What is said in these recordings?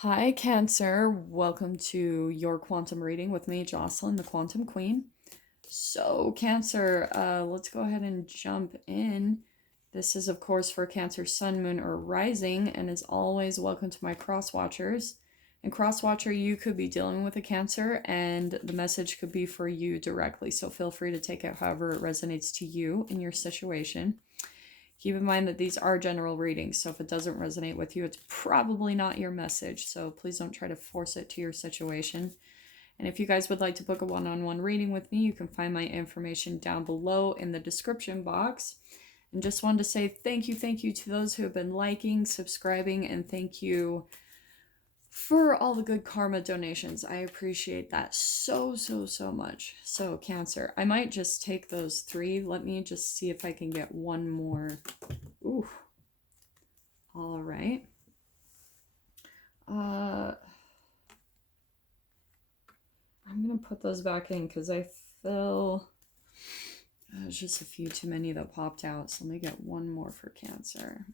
Hi, Cancer. Welcome to your quantum reading with me, Jocelyn, the Quantum Queen. So, Cancer, let's go ahead and jump in. This is, of course, for Cancer, Sun, Moon, or Rising, and as always, welcome to my cross watchers. And cross watcher, you could be dealing with a Cancer, and the message could be for you directly. So, feel free to take it however it resonates to you in your situation. Keep in mind that these are general readings, so if it doesn't resonate with you, it's probably not your message, so please don't try to force it to your situation. And if you guys would like to book a one-on-one reading with me, you can find my information down below in the description box. And just wanted to say thank you to those who have been liking, subscribing, and thank you for all the good karma donations. I appreciate that so much. So, Cancer, I might just take those 3. Let me just see if I can get one more. Ooh. All right. I'm going to put those back in because I feel there's just a few too many that popped out. So let me get one more for Cancer.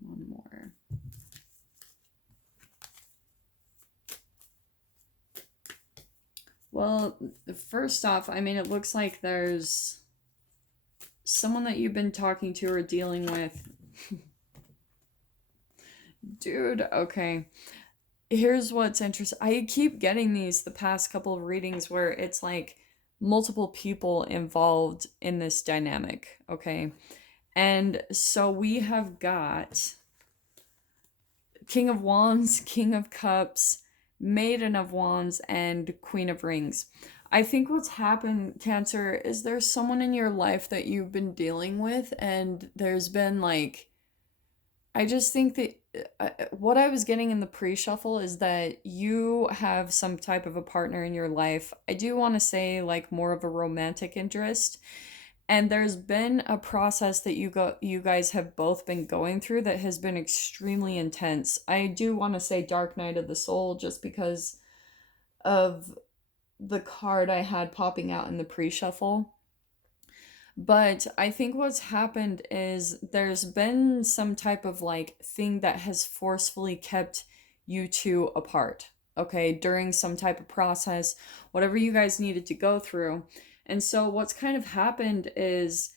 One more. Well, first off, I mean, it looks like there's someone that you've been talking to or dealing with. Dude, okay. Here's what's interesting. I keep getting these the past couple of readings where it's like multiple people involved in this dynamic, okay? And so we have got King of Wands, King of Cups, Maiden of Wands, and Queen of Rings. I think what's happened, Cancer, is there's someone in your life that you've been dealing with, and there's been like, I just think that what I was getting in the pre-shuffle is that you have some type of a partner in your life. I do want to say like more of a romantic interest. And there's been a process that you guys have both been going through that has been extremely intense. I do want to say Dark Night of the Soul just because of the card I had popping out in the pre-shuffle. But I think what's happened is there's been some type of like thing that has forcefully kept you two apart, okay, during some type of process, whatever you guys needed to go through. And so what's kind of happened is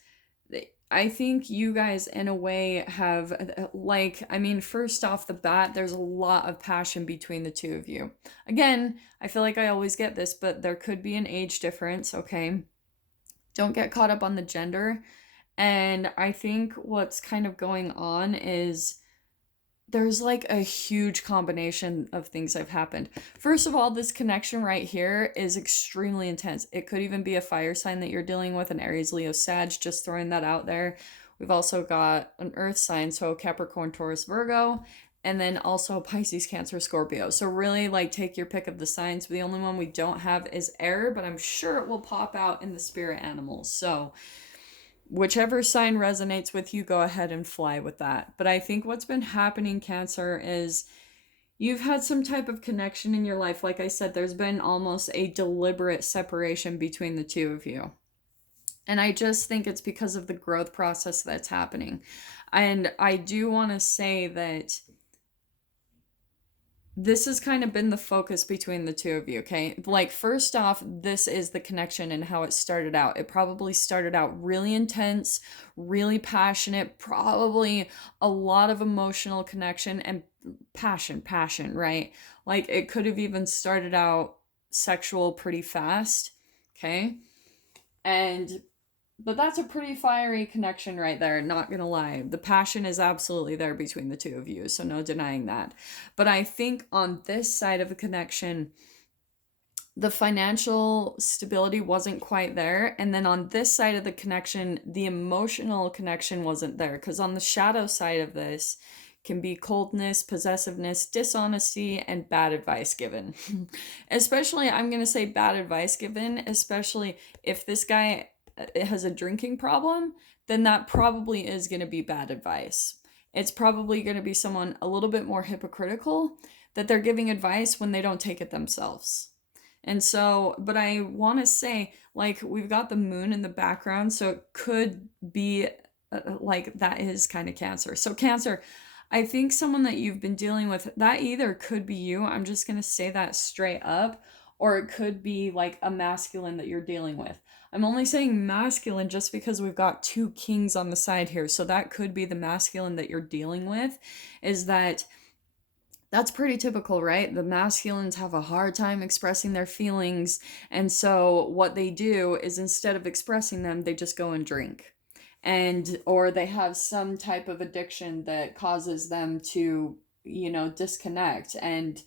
I think you guys, in a way, have, like, I mean, first off the bat, there's a lot of passion between the two of you. Again, I feel like I always get this, but there could be an age difference, okay? Don't get caught up on the gender. And I think what's kind of going on is there's like a huge combination of things that have happened. First of all, this connection right here is extremely intense. It could even be a fire sign that you're dealing with, an Aries, Leo, Sag, just throwing that out there. We've also got an earth sign, so Capricorn, Taurus, Virgo, and then also Pisces, Cancer, Scorpio. So really like take your pick of the signs. The only one we don't have is air, but I'm sure it will pop out in the spirit animals. So whichever sign resonates with you, go ahead and fly with that. But I think what's been happening, Cancer, is you've had some type of connection in your life. Like I said, there's been almost a deliberate separation between the two of you. And I just think it's because of the growth process that's happening. And I do want to say that this has kind of been the focus between the two of you, okay? Like, first off, this is the connection and how it started out. It probably started out really intense, really passionate, probably a lot of emotional connection and passion, right? Like, it could have even started out sexual pretty fast, okay? And but that's a pretty fiery connection right there, not gonna lie. The passion is absolutely there between the two of you, so no denying that. But I think on this side of the connection, the financial stability wasn't quite there. And then on this side of the connection, the emotional connection wasn't there. Because on the shadow side of this can be coldness, possessiveness, dishonesty, and bad advice given. Especially, I'm going to say bad advice given, especially if this guy has a drinking problem, then that probably is going to be bad advice. It's probably going to be someone a little bit more hypocritical that they're giving advice when they don't take it themselves. And so, but I want to say, like, we've got the moon in the background, so it could be like that is kind of Cancer. So, Cancer, I think someone that you've been dealing with, that either could be you, I'm just going to say that straight up, or it could be like a masculine that you're dealing with. I'm only saying masculine just because we've got two kings on the side here. So that could be the masculine that you're dealing with, is that that's pretty typical, right? The masculines have a hard time expressing their feelings. And so what they do is instead of expressing them, they just go and drink. And, or they have some type of addiction that causes them to, disconnect and,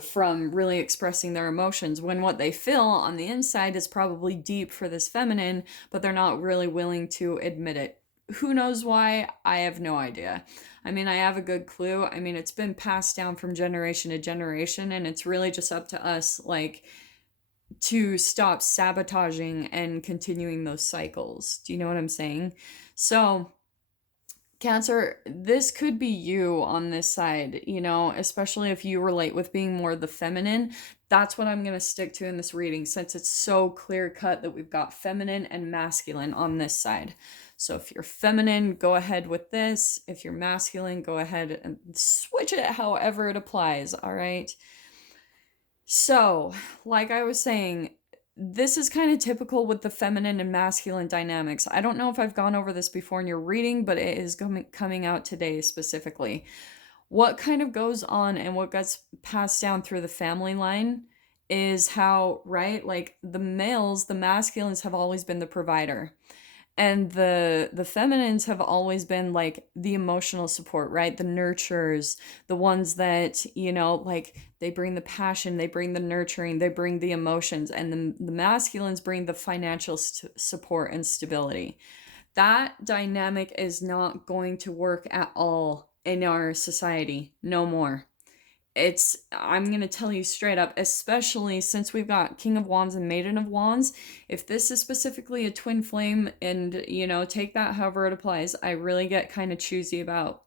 from really expressing their emotions, when what they feel on the inside is probably deep for this feminine, but they're not really willing to admit it. Who knows why? I have no idea. I mean, I have a good clue. I mean, it's been passed down from generation to generation, and it's really just up to us, like, to stop sabotaging and continuing those cycles. Do you know what I'm saying? So, Cancer, this could be you on this side, especially if you relate with being more the feminine. That's what I'm going to stick to in this reading, since it's so clear cut that we've got feminine and masculine on this side. So if you're feminine, go ahead with this. If you're masculine, go ahead and switch it however it applies, all right? So, like I was saying, this is kind of typical with the feminine and masculine dynamics. I don't know if I've gone over this before in your reading, but it is coming out today specifically. What kind of goes on and what gets passed down through the family line is how, right, like the males, the masculines have always been the provider. And the feminines have always been like the emotional support, right? The nurturers, the ones that, like they bring the passion, they bring the nurturing, they bring the emotions, and the masculines bring the financial support and stability. That dynamic is not going to work at all in our society. No more. I'm going to tell you straight up, especially since we've got King of Wands and Maiden of Wands, if this is specifically a twin flame, and, take that however it applies, I really get kind of choosy about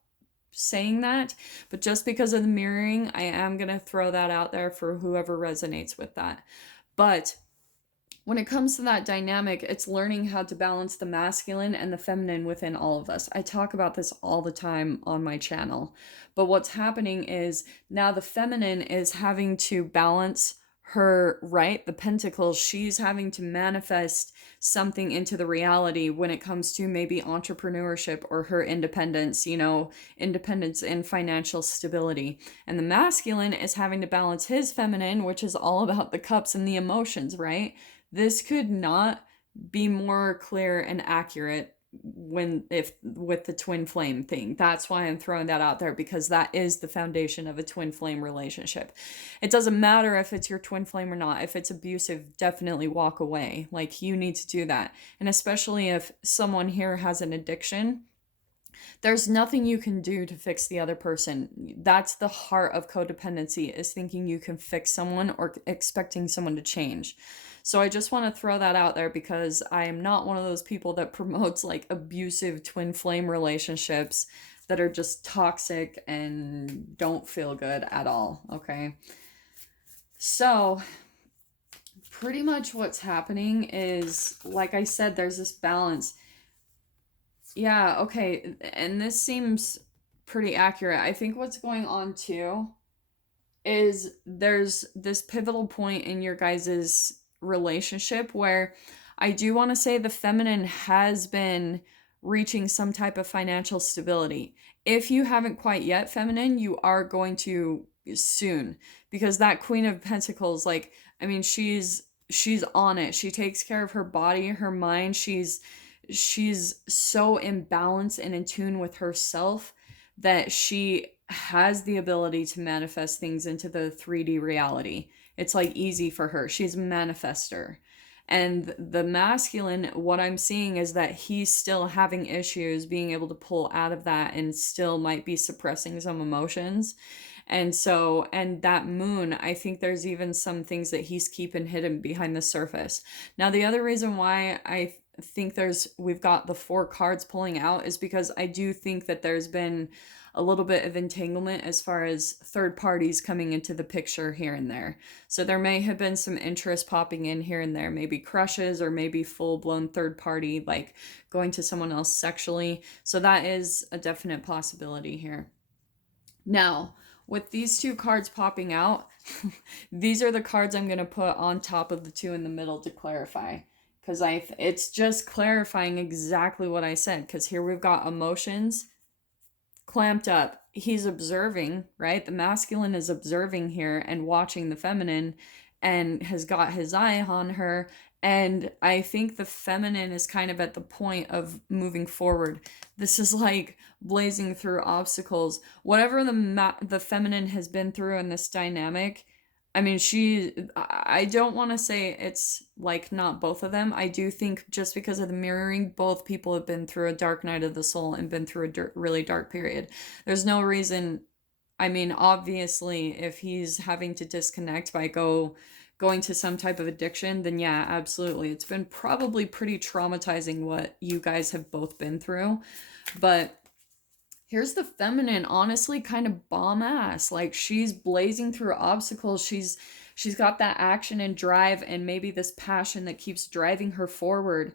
saying that, but just because of the mirroring, I am going to throw that out there for whoever resonates with that. But when it comes to that dynamic, it's learning how to balance the masculine and the feminine within all of us. I talk about this all the time on my channel. But what's happening is now the feminine is having to balance her, right? The pentacles, she's having to manifest something into the reality when it comes to maybe entrepreneurship or her independence, independence and financial stability. And the masculine is having to balance his feminine, which is all about the cups and the emotions, right? This could not be more clear and accurate if with the twin flame thing. That's why I'm throwing that out there, because that is the foundation of a twin flame relationship. It doesn't matter if it's your twin flame or not. If it's abusive, definitely walk away. Like, you need to do that. And especially if someone here has an addiction, there's nothing you can do to fix the other person. That's the heart of codependency, is thinking you can fix someone or expecting someone to change. So I just want to throw that out there, because I am not one of those people that promotes like abusive twin flame relationships that are just toxic and don't feel good at all, okay? So pretty much what's happening is, like I said, there's this balance. Yeah, okay, and this seems pretty accurate. I think what's going on too is there's this pivotal point in your guys's relationship where I do want to say the feminine has been reaching some type of financial stability. If you haven't quite yet, feminine, you are going to soon, because that Queen of Pentacles, like, I mean, she's on it. She takes care of her body, her mind. She's so in balance and in tune with herself that she has the ability to manifest things into the 3D reality. It's like easy for her. She's a manifester. And the masculine, what I'm seeing is that he's still having issues being able to pull out of that, and still might be suppressing some emotions. And so, and that moon, I think there's even some things that he's keeping hidden behind the surface. Now, the other reason why I think we've got the 4 cards pulling out is because I do think that there's been a little bit of entanglement as far as third parties coming into the picture here and there. So there may have been some interest popping in here and there, maybe crushes or maybe full-blown third party, like going to someone else sexually. So that is a definite possibility here. Now, with these two cards popping out, these are the cards I'm going to put on top of the two in the middle to clarify. Because it's just clarifying exactly what I said. Because here we've got emotions clamped up. He's observing, right? The masculine is observing here and watching the feminine and has got his eye on her. And I think the feminine is kind of at the point of moving forward. This is like blazing through obstacles. Whatever the feminine has been through in this dynamic, I mean, I don't want to say it's like not both of them. I do think just because of the mirroring, both people have been through a dark night of the soul and been through a really dark period. There's no reason, I mean, obviously, if he's having to disconnect by going to some type of addiction, then yeah, absolutely. It's been probably pretty traumatizing what you guys have both been through. But here's the feminine, honestly, kind of bomb ass. Like, she's blazing through obstacles. She's got that action and drive and maybe this passion that keeps driving her forward.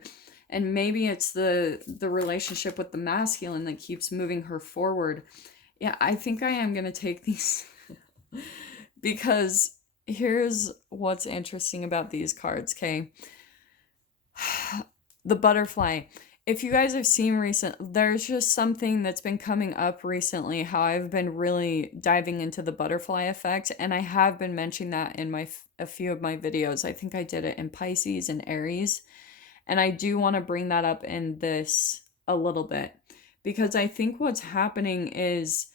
And maybe it's the relationship with the masculine that keeps moving her forward. Yeah, I think I am going to take these because here's what's interesting about these cards, okay? The butterfly. If you guys have seen there's just something that's been coming up recently, how I've been really diving into the butterfly effect, and I have been mentioning that in a few of my videos. I think I did it in Pisces and Aries, and I do want to bring that up in this a little bit, because I think what's happening is,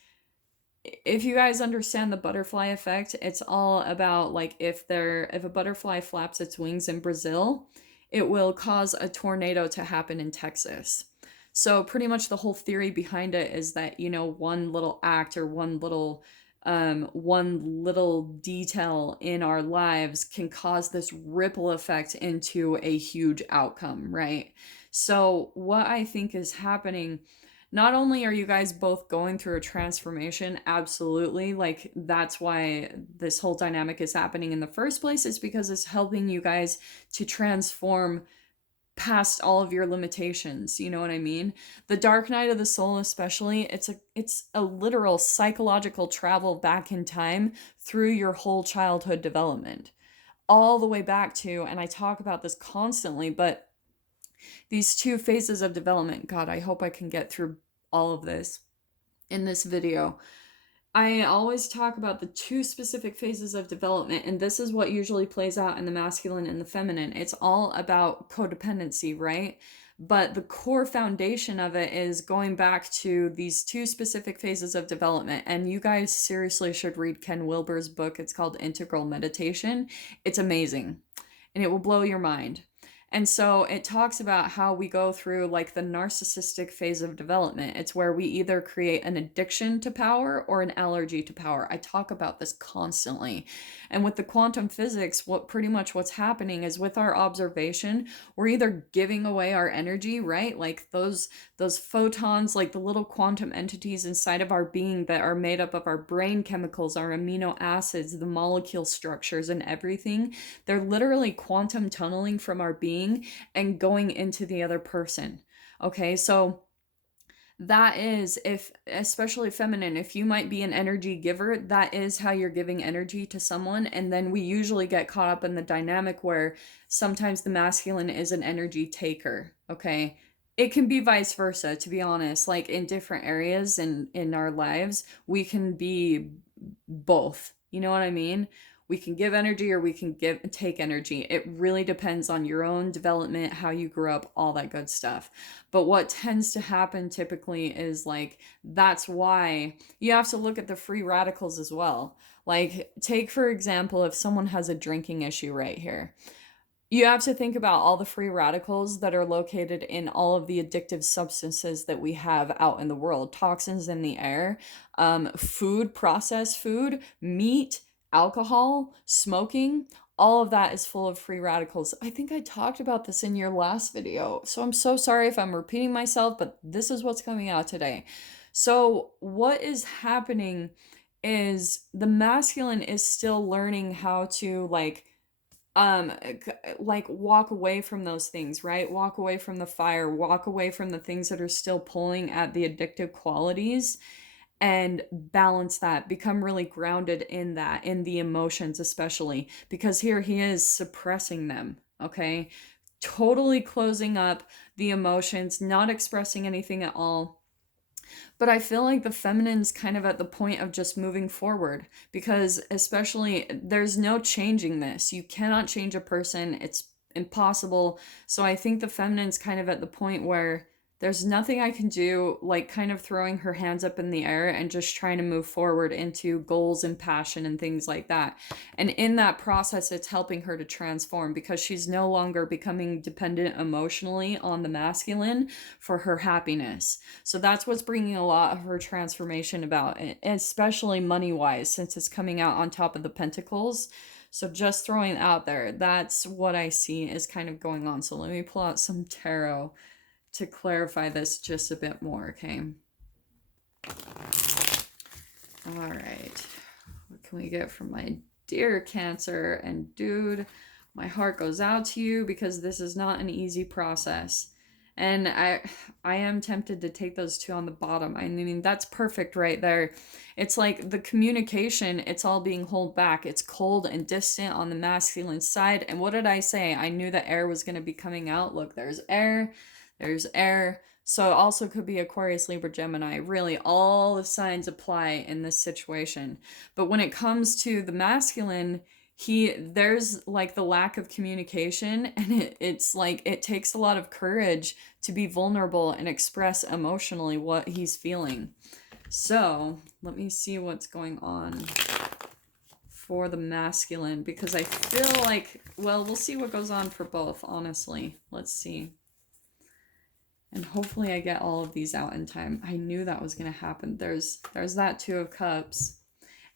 if you guys understand the butterfly effect, it's all about like if a butterfly flaps its wings in Brazil, it will cause a tornado to happen in Texas. So pretty much the whole theory behind it is that, one little act or one little detail in our lives can cause this ripple effect into a huge outcome, right? So what I think is happening, not only are you guys both going through a transformation, absolutely, like that's why this whole dynamic is happening in the first place, is because it's helping you guys to transform past all of your limitations. You know what I mean? The dark night of the soul, especially, it's a literal psychological travel back in time through your whole childhood development, all the way back to, and I talk about this constantly, but these two phases of development. God, I hope I can get through all of this in this video. I always talk about the two specific phases of development, and this is what usually plays out in the masculine and the feminine. It's all about codependency, right? But the core foundation of it is going back to these two specific phases of development. And you guys seriously should read Ken Wilber's book. It's called Integral Meditation. It's amazing, and it will blow your mind. And so it talks about how we go through like the narcissistic phase of development. It's where we either create an addiction to power or an allergy to power. I talk about this constantly. And with the quantum physics, what's happening is, with our observation, we're either giving away our energy, right? Like those photons, like the little quantum entities inside of our being that are made up of our brain chemicals, our amino acids, the molecule structures and everything. They're literally quantum tunneling from our being and going into the other person. Okay, so that is, if especially feminine, if you might be an energy giver, that is how you're giving energy to someone. And then we usually get caught up in the dynamic where sometimes the masculine is an energy taker. Okay, it can be vice versa, to be honest. Like in different areas in our lives, we can be both. You know what I mean? We can give energy or we can take energy. It really depends on your own development, how you grew up, all that good stuff. But what tends to happen typically is like, that's why you have to look at the free radicals as well. Like, take for example, if someone has a drinking issue right here, you have to think about all the free radicals that are located in all of the addictive substances that we have out in the world, toxins in the air, food, processed food, meat, alcohol, smoking. All of that is full of free radicals. I think I talked about this in your last video, so I'm so sorry if I'm repeating myself, but this is what's coming out today. So what is happening is the masculine is still learning how to um like walk away from those things, right? Walk away from the fire, walk away from the things that are still pulling at the addictive qualities, and balance that, become really grounded in that, in the emotions especially, because here he is suppressing them, okay? Totally closing up the emotions, not expressing anything at all. But I feel like the feminine's kind of at the point of just moving forward, because especially there's no changing this. You cannot change a person. It's impossible. So I think the feminine's kind of at the point where there's nothing I can do, like kind of throwing her hands up in the air and just trying to move forward into goals and passion and things like that. And in that process, it's helping her to transform, because she's no longer becoming dependent emotionally on the masculine for her happiness. So that's what's bringing a lot of her transformation about, especially money wise, since it's coming out on top of the pentacles. So just throwing it out there, that's what I see is kind of going on. So let me pull out some tarot to clarify this just a bit more, okay? All right. What can we get from my dear Cancer? And dude, my heart goes out to you, because this is not an easy process. And I am tempted to take those two on the bottom. I mean, that's perfect right there. It's like the communication, it's all being held back. It's cold and distant on the masculine side. And what did I say? I knew that air was going to be coming out. Look, there's air. There's air. So it also could be Aquarius, Libra, Gemini. Really, all the signs apply in this situation. But when it comes to the masculine, there's like the lack of communication, and it's like it takes a lot of courage to be vulnerable and express emotionally what he's feeling. So let me see what's going on for the masculine, because I feel like, well, we'll see what goes on for both, honestly. Let's see. And hopefully I get all of these out in time. I knew that was going to happen. There's that Two of Cups.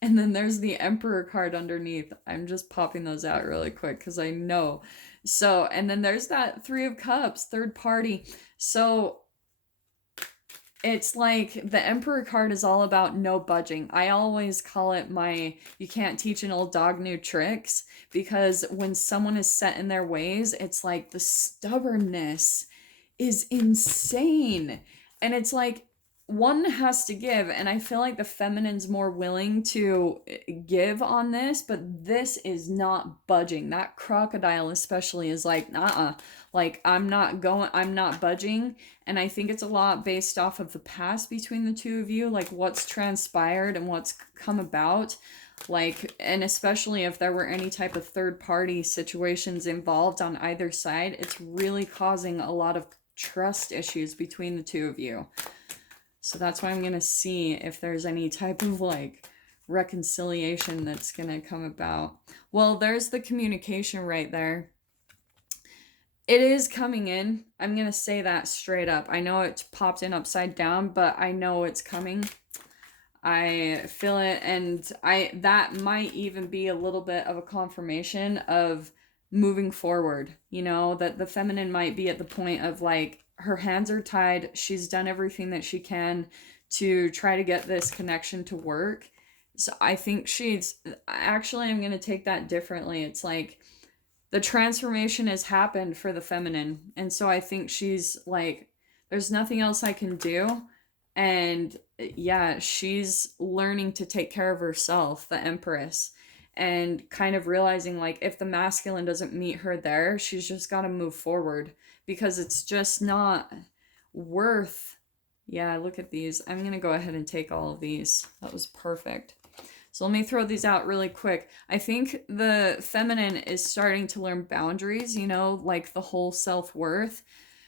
And then there's the Emperor card underneath. I'm just popping those out really quick because I know. So, and then there's that Three of Cups, third party. So it's like the Emperor card is all about no budging. I always call it you can't teach an old dog new tricks, because when someone is set in their ways, it's like the stubbornness is insane. And it's like one has to give, and I feel like the feminine's more willing to give on this, but this is not budging. That crocodile especially is like, like I'm not budging. And I think it's a lot based off of the past between the two of you, like what's transpired and what's come about. Like, and especially if there were any type of third party situations involved on either side, it's really causing a lot of trust issues between the two of you. So that's why I'm going to see if there's any type of like reconciliation that's going to come about. Well, there's the communication right there. It is coming in. I'm going to say that straight up. I know it popped in upside down, but I know it's coming. I feel it, and that might even be a little bit of a confirmation of moving forward, that the feminine might be at the point of like her hands are tied. She's done everything that she can to try to get this connection to work. So I think I'm going to take that differently. It's like the transformation has happened for the feminine. And so I think she's like, there's nothing else I can do. And yeah, she's learning to take care of herself, the Empress, and kind of realizing like if the masculine doesn't meet her there, she's just got to move forward, because it's just not worth. Yeah, look at these. I'm going to go ahead and take all of these. That was perfect. So let me throw these out really quick. I think the feminine is starting to learn boundaries, like the whole self-worth.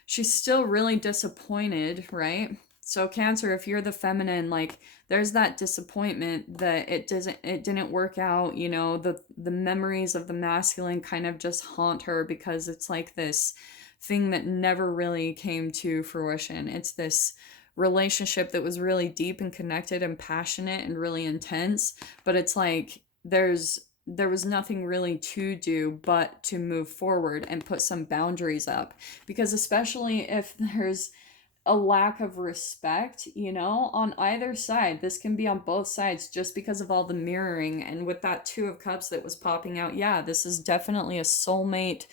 She's still really disappointed, right? So Cancer, if you're the feminine, like there's that disappointment that it didn't work out, the memories of the masculine kind of just haunt her, because it's like this thing that never really came to fruition. It's this relationship that was really deep and connected and passionate and really intense, but it's like there was nothing really to do but to move forward and put some boundaries up, because especially if there's a lack of respect, on either side. This can be on both sides just because of all the mirroring. And with that Two of Cups that was popping out, yeah, this is definitely a soulmate,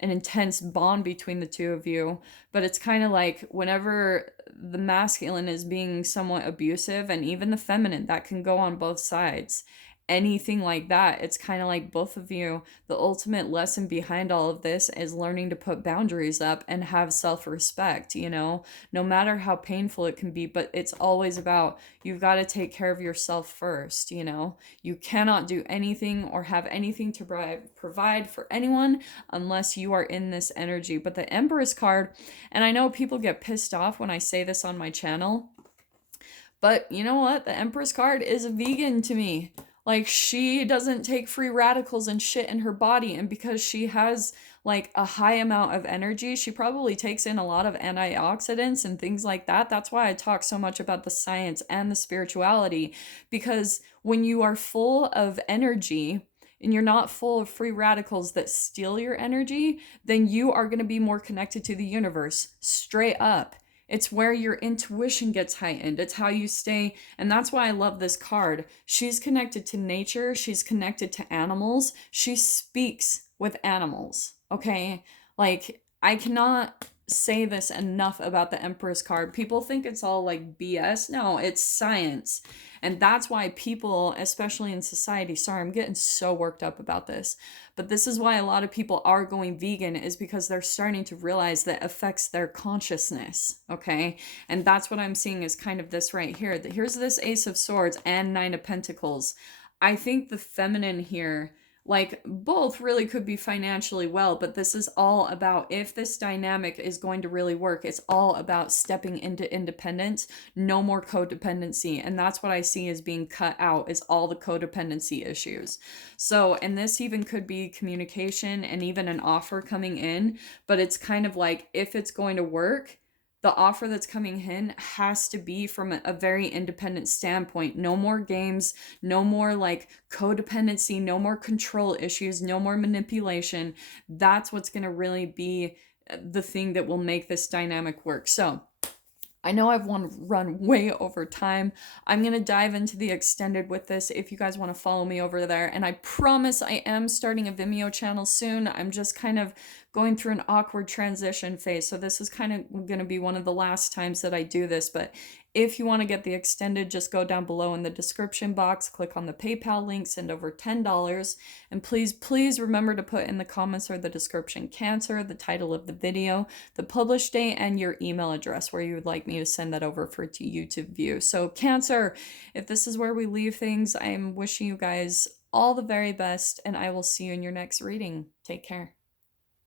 an intense bond between the two of you. But it's kind of like whenever the masculine is being somewhat abusive, and even the feminine, that can go on both sides. Anything like that, it's kind of like both of you. The ultimate lesson behind all of this is learning to put boundaries up and have self respect, no matter how painful it can be. But it's always about you've got to take care of yourself first, You cannot do anything or have anything to provide for anyone unless you are in this energy. But the Empress card, and I know people get pissed off when I say this on my channel, but you know what? The Empress card is a vegan to me. Like, she doesn't take free radicals and shit in her body. And because she has like a high amount of energy, she probably takes in a lot of antioxidants and things like that. That's why I talk so much about the science and the spirituality. Because when you are full of energy, and you're not full of free radicals that steal your energy, then you are going to be more connected to the universe, straight up. It's where your intuition gets heightened. It's how you stay. And that's why I love this card. She's connected to nature. She's connected to animals. She speaks with animals. Okay. Like, I cannot say this enough about the Empress card. People think it's all like BS. No, it's science. And that's why people, especially in society, sorry, I'm getting so worked up about this, but this is why a lot of people are going vegan, is because they're starting to realize that affects their consciousness, okay? And that's what I'm seeing is kind of this right here. Here's this Ace of Swords and Nine of Pentacles. I think the feminine here, like, both really could be financially well, but this is all about, if this dynamic is going to really work, it's all about stepping into independence, no more codependency. And that's what I see as being cut out, is all the codependency issues. So, and this even could be communication and even an offer coming in, but it's kind of like, if it's going to work, the offer that's coming in has to be from a very independent standpoint. No more games, no more like codependency, no more control issues, no more manipulation. That's what's going to really be the thing that will make this dynamic work. So, I know I've run way over time. I'm going to dive into the extended with this if you guys want to follow me over there. And I promise I am starting a Vimeo channel soon. I'm just kind of going through an awkward transition phase. So this is kind of going to be one of the last times that I do this. But if you want to get the extended, just go down below in the description box, click on the PayPal link, send over $10. And please remember to put in the comments or the description Cancer, the title of the video, the publish date, and your email address where you would like me to send that over for you to view. So Cancer, if this is where we leave things, I'm wishing you guys all the very best, and I will see you in your next reading. Take care.